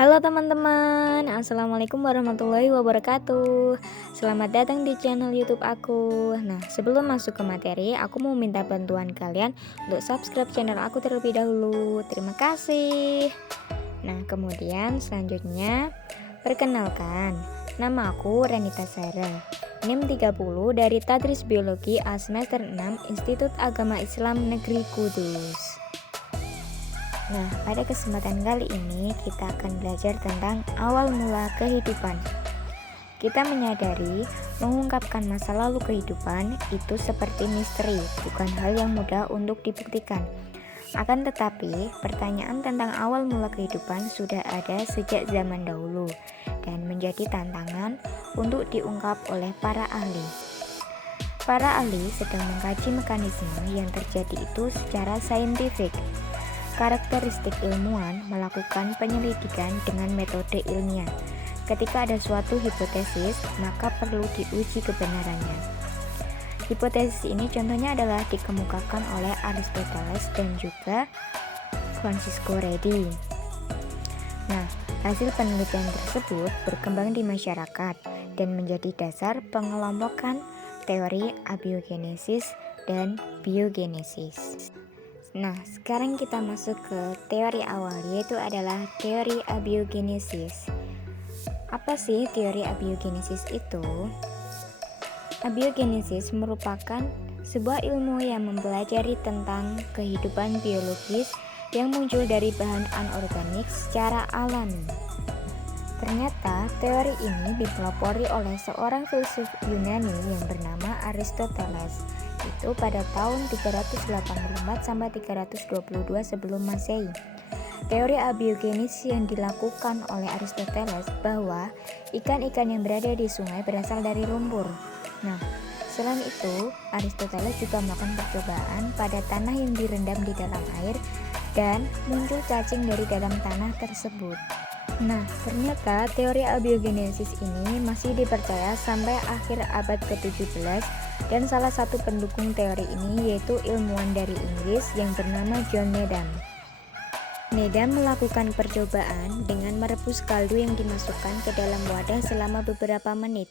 Halo teman-teman, Assalamualaikum warahmatullahi wabarakatuh. Selamat datang di channel YouTube aku. Nah, sebelum masuk ke materi, aku mau minta bantuan kalian untuk subscribe channel aku terlebih dahulu. Terima kasih. Nah, kemudian selanjutnya perkenalkan, nama aku Renita Sarah, NIM 30 dari Tadris Biologi A semester 6 Institut Agama Islam Negeri Kudus. Nah, pada kesempatan kali ini kita akan belajar tentang awal mula kehidupan. Kita menyadari mengungkapkan masa lalu kehidupan itu seperti misteri, bukan hal yang mudah untuk dibuktikan. Akan tetapi, pertanyaan tentang awal mula kehidupan sudah ada sejak zaman dahulu dan menjadi tantangan untuk diungkap oleh para ahli. Para ahli sedang mengkaji mekanisme yang terjadi itu secara saintifik. Karakteristik ilmuwan melakukan penyelidikan dengan metode ilmiah. Ketika ada suatu hipotesis, maka perlu diuji kebenarannya. Hipotesis ini contohnya adalah dikemukakan oleh Aristoteles dan juga Francisco Redi. Nah, hasil penelitian tersebut berkembang di masyarakat dan menjadi dasar pengelompokan teori abiogenesis dan biogenesis. Nah, sekarang kita masuk ke teori awal, yaitu adalah teori abiogenesis. Apa sih teori abiogenesis itu? Abiogenesis merupakan sebuah ilmu yang mempelajari tentang kehidupan biologis yang muncul dari bahan anorganik secara alami. Ternyata teori ini dipelopori oleh seorang filsuf Yunani yang bernama Aristoteles, itu pada tahun 384 sampai 322 sebelum Masehi. Teori abiogenesis yang dilakukan oleh Aristoteles bahwa ikan-ikan yang berada di sungai berasal dari lumpur. Nah, selain itu, Aristoteles juga melakukan percobaan pada tanah yang direndam di dalam air dan muncul cacing dari dalam tanah tersebut. Nah, ternyata teori abiogenesis ini masih dipercaya sampai akhir abad ke-17 dan salah satu pendukung teori ini yaitu ilmuwan dari Inggris yang bernama John Needham. Needham melakukan percobaan dengan merebus kaldu yang dimasukkan ke dalam wadah selama beberapa menit,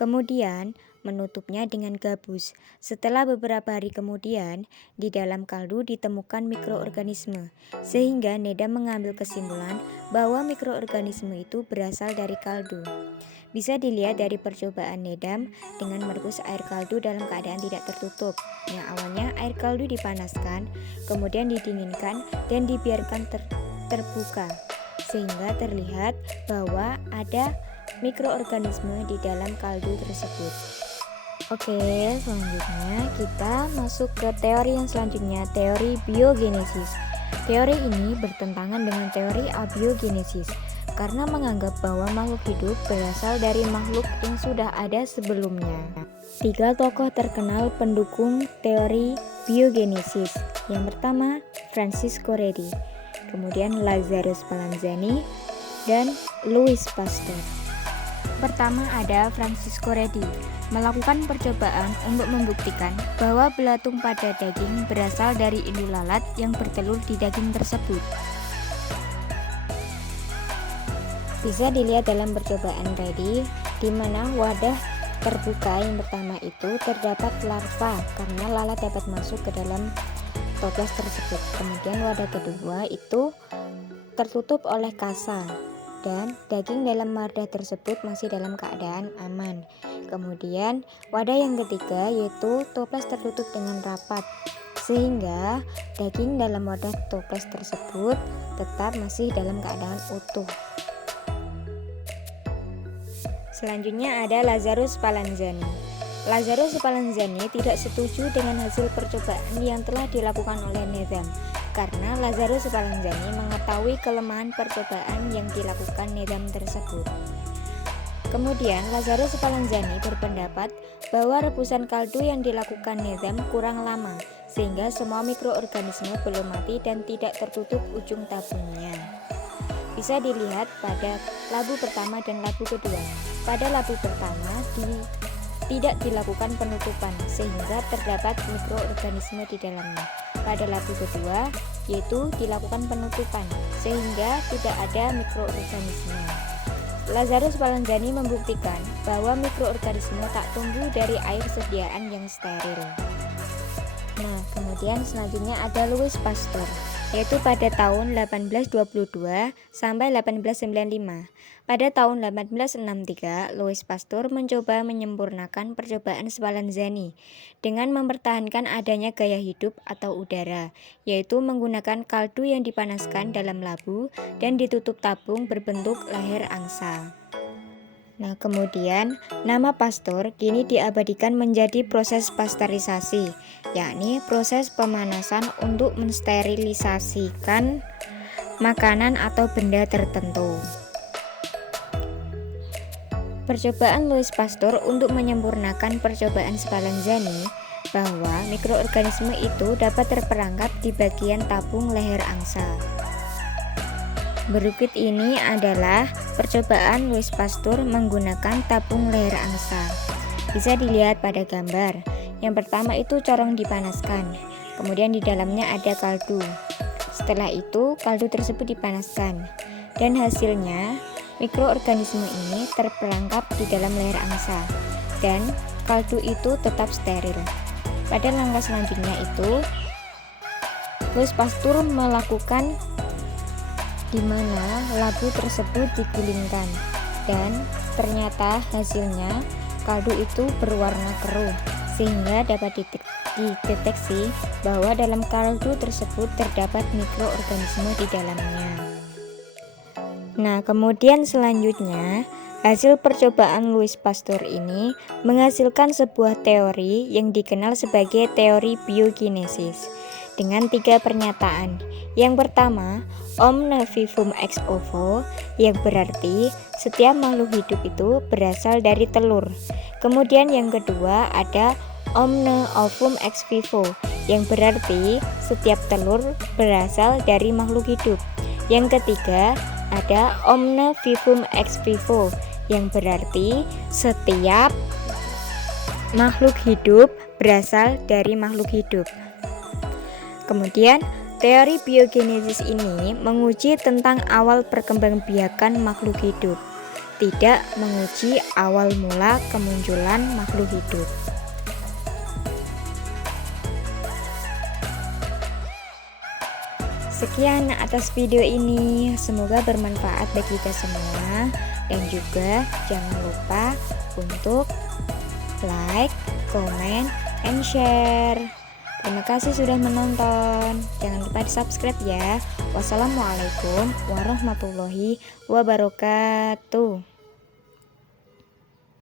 kemudian menutupnya dengan gabus. Setelah beberapa hari kemudian, di dalam kaldu ditemukan mikroorganisme, sehingga Needham mengambil kesimpulan bahwa mikroorganisme itu berasal dari kaldu. Bisa dilihat dari percobaan Needham dengan merebus air kaldu dalam keadaan tidak tertutup. Yang awalnya air kaldu dipanaskan, kemudian didinginkan dan dibiarkan terbuka, sehingga terlihat bahwa ada mikroorganisme di dalam kaldu tersebut. Oke, selanjutnya kita masuk ke teori yang selanjutnya, teori biogenesis. Teori ini bertentangan dengan teori abiogenesis karena menganggap bahwa makhluk hidup berasal dari makhluk yang sudah ada sebelumnya. Tiga tokoh terkenal pendukung teori biogenesis. Yang pertama, Francisco Redi, kemudian Lazarus Spallanzani, dan Louis Pasteur. Pertama ada Francisco Redi, melakukan percobaan untuk membuktikan bahwa belatung pada daging berasal dari induk lalat yang bertelur di daging tersebut. Bisa dilihat dalam percobaan Redi, di mana wadah terbuka yang pertama itu terdapat larva karena lalat dapat masuk ke dalam toples tersebut. Kemudian wadah kedua itu tertutup oleh kasa dan daging dalam wadah tersebut masih dalam keadaan aman. Kemudian wadah yang ketiga yaitu toples tertutup dengan rapat, sehingga daging dalam wadah toples tersebut tetap masih dalam keadaan utuh. Selanjutnya ada Lazarus Spallanzani. Lazarus Spallanzani tidak setuju dengan hasil percobaan yang telah dilakukan oleh Needham karena Lazarus Spallanzani mengetahui kelemahan percobaan yang dilakukan Needham tersebut. Kemudian Lazarus Spallanzani berpendapat bahwa rebusan kaldu yang dilakukan Needham kurang lama sehingga semua mikroorganisme belum mati dan tidak tertutup ujung tabungnya. Bisa dilihat pada labu pertama dan labu kedua. Pada labu pertama tidak dilakukan penutupan sehingga terdapat mikroorganisme di dalamnya. Pada labu kedua yaitu dilakukan penutupan sehingga tidak ada mikroorganisme. Lazarus Spallanzani membuktikan bahwa mikroorganisme tak tumbuh dari air sediaan yang steril. Nah, kemudian selanjutnya ada Louis Pasteur, yaitu pada tahun 1822 sampai 1895. Pada tahun 1863, Louis Pasteur mencoba menyempurnakan percobaan Spallanzani dengan mempertahankan adanya gaya hidup atau udara, yaitu menggunakan kaldu yang dipanaskan dalam labu dan ditutup tabung berbentuk leher angsa. Nah, kemudian nama Pasteur kini diabadikan menjadi proses pasteurisasi, yakni proses pemanasan untuk mensterilisasikan makanan atau benda tertentu. Percobaan Louis Pasteur untuk menyempurnakan percobaan Spallanzani bahwa mikroorganisme itu dapat terperangkap di bagian tabung leher angsa. Berikut ini adalah percobaan Louis Pasteur menggunakan tabung leher angsa. Bisa dilihat pada gambar. Yang pertama itu corong dipanaskan, kemudian di dalamnya ada kaldu. Setelah itu kaldu tersebut dipanaskan, dan hasilnya mikroorganisme ini terperangkap di dalam leher angsa, dan kaldu itu tetap steril. Pada langkah selanjutnya itu, Louis Pasteur melakukan di mana labu tersebut digulingkan, dan ternyata hasilnya kaldu itu berwarna keruh sehingga dapat dideteksi bahwa dalam kaldu tersebut terdapat mikroorganisme di dalamnya. Nah, kemudian selanjutnya hasil percobaan Louis Pasteur ini menghasilkan sebuah teori yang dikenal sebagai teori biokinesis dengan 3 pernyataan. Yang pertama, omne vivum ex ovo, yang berarti setiap makhluk hidup itu berasal dari telur. Kemudian yang kedua ada omne ovum ex vivo, yang berarti setiap telur berasal dari makhluk hidup. Yang ketiga ada omne vivum ex vivo, yang berarti setiap makhluk hidup berasal dari makhluk hidup. Kemudian teori biogenesis ini menguji tentang awal perkembangbiakan makhluk hidup, tidak menguji awal mula kemunculan makhluk hidup. Sekian atas video ini, semoga bermanfaat bagi kita semua, dan juga jangan lupa untuk like, comment, and share. Terima kasih sudah menonton. Jangan lupa di subscribe ya. Wassalamualaikum warahmatullahi wabarakatuh.